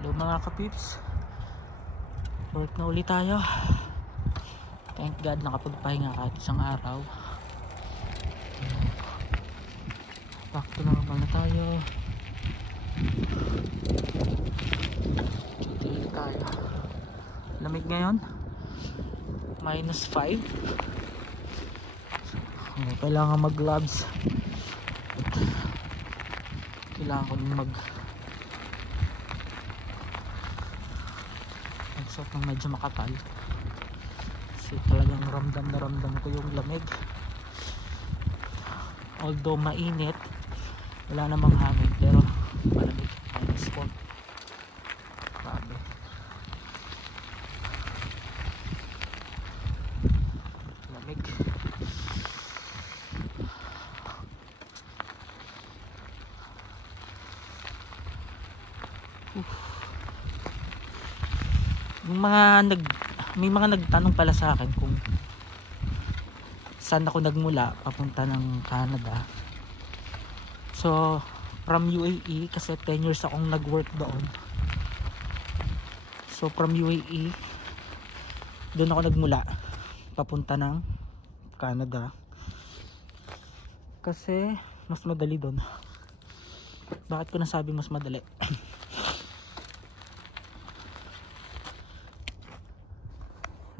Hello mga kapips, work na ulit tayo. Thank God nakapagpahinga kahit isang araw. Back to normal na tayo. Tutuloy tayo. Lamig ngayon, -5. Kailangan mag gloves. Kailangan ko magsuot ng medyo makapal kasi talagang ramdam na ramdam ko yung lamig. Although mainit, wala namang hangin, pero malamig. -4. Grabe. Lamig. May mga nagtanong pala sa akin kung saan ako nagmula papunta ng Canada. So from UAE, kasi 10 years akong nag-work doon. So from UAE, doon ako nagmula papunta ng Canada kasi mas madali doon. Bakit ko nasabing mas madali?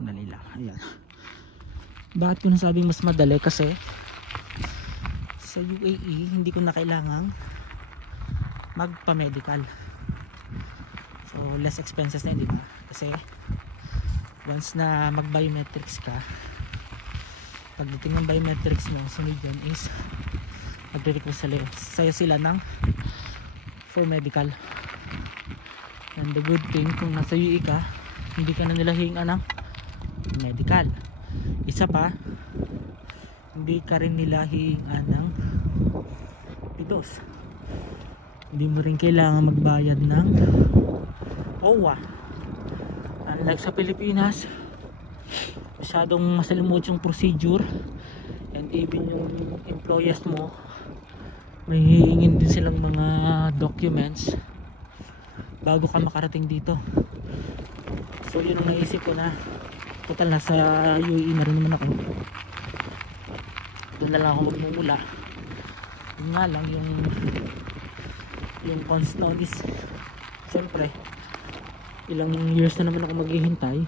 Dali lang, ayan. Bakit ko nasabing mas madali? Kasi sa UAE hindi ko na kailangang magpa-medical, so less expenses na yun, diba? Kasi once na mag-biometrics ka, pagdating ng biometrics mo, sunod yun is magre-request sa'yo sila ng for medical. And the good thing, kung nasa UAE ka, hindi ka na nila hihingan ng medical. Isa pa, hindi ka rin nila hihingan ng PIDOS. Hindi mo rin kailangan magbayad ng OWA. Unlike sa Pilipinas, masyadong masalimot yung procedure, and even yung employers mo may hihingin din silang mga documents bago ka makarating dito. So yun ang naisip ko, na total nasa UAE na rin naman ako, doon na lang ako magmumula. Yun nga lang, yung cons noon is siyempre ilang years na naman ako maghihintay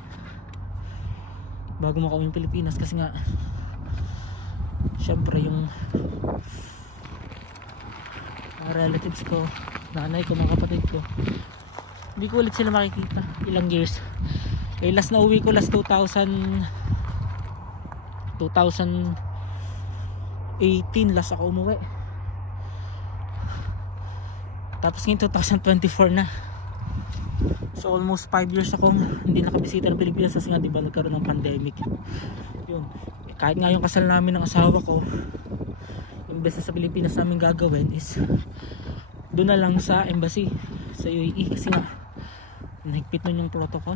bago makauwi ng Pilipinas, kasi nga siyempre yung mga relatives ko, nanay ko, mga kapatid ko, hindi ko ulit sila makikita ilang years. Last na uwi ko last 2018 last ako umuwi, tapos ngayon 2024 na. So almost 5 years akong hindi nakabisita ng Pilipinas kasi nga diba nagkaroon ng pandemic. Yun, kahit nga yung kasal namin ng asawa ko, imbes na sa Pilipinas namin gagawin, is doon na lang sa embassy sa UAE, kasi nga nahigpit nun yung protocol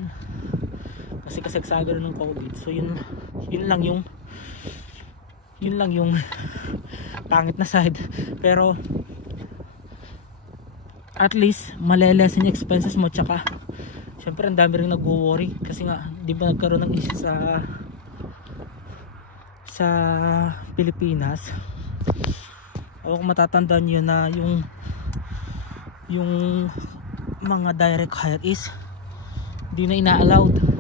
kasi kasagsagan ng COVID. So yun lang yung pangit na side, pero at least malelesen yung expenses mo. Tsaka syempre ang dami rin nag-worry kasi nga di ba nagkaroon ng issue sa Pilipinas. O kung matatandaan nyo na yung mga direct hire is di na ina-allowed.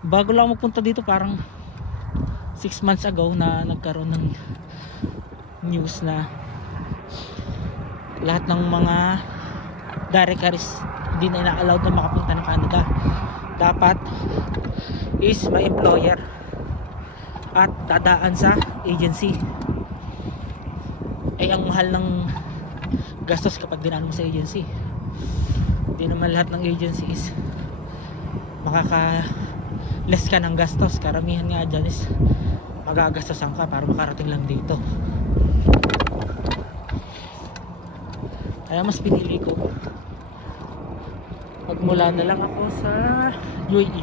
Bago lang magpunta dito, parang 6 months ago, na nagkaroon ng news na lahat ng mga direct hires di na ina-allowed na makapunta ng Canada. Dapat is may employer at dadaan sa agency. Ay ang mahal ng gastos kapag dinaan mo sa agency. Hindi naman lahat ng agency is makaka-less ka ng gastos. Karamihan nga dyan is magagastosan ka para makarating lang dito. Kaya mas pinili ko magmula na lang ako sa UAE,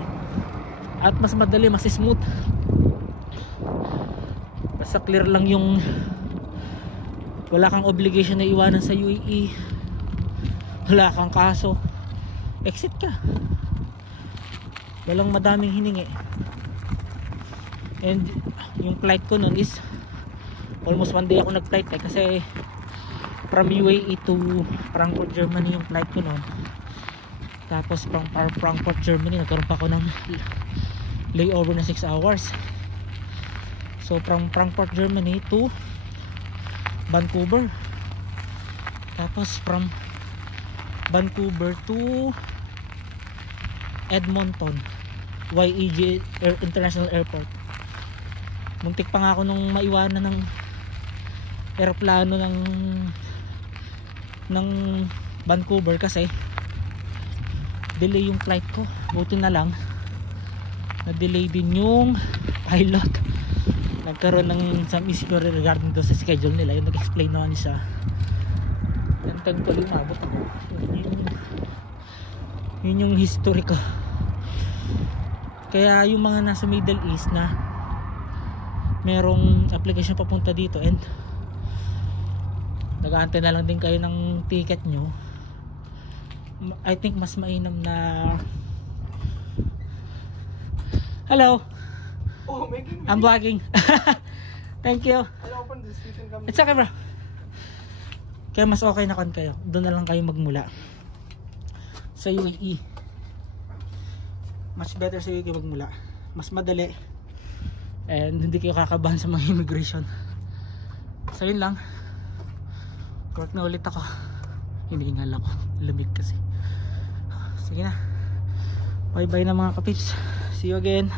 at mas madali, mas smooth, basta clear lang yung wala kang obligation na iwanan sa UAE, wala kang kaso, exit ka, walang madaming hiningi. And yung flight ko nun is almost 1 day ako nag flight kasi from UAE to Frankfurt, Germany yung flight ko nun. Tapos from Frankfurt, Germany nagkaroon pa ako ng layover na 6 hours. So from Frankfurt, Germany to Vancouver, tapos from Vancouver to Edmonton YEG International Airport. Muntik pa nga ako nung maiwanan ng eroplano ng Vancouver kasi delay yung flight ko. Buti na lang na delay din yung pilot, nagkaroon ng some issue regarding to sa schedule nila. Yung nag-explain naman siya, and thankfully umabot ako. Yun yung history ko. Kaya yung mga nasa Middle East na merong application papunta dito and nag-aantay na lang din kayo ng ticket nyo, I think mas mainam na hello. Oh, making I'm vlogging. Thank you. I'll open this. You can come. It's okay, bro. Kaya mas okay na kan kayo. Doon na lang kayo magmula sa UAE. Much better sa UAE magmula. Mas madali. And hindi kayo kakabahan sa mga immigration. So yun lang. Work na ulit ako. Hinihingal ako. Lamig kasi. Sige na. Bye bye na mga kapips. See you again.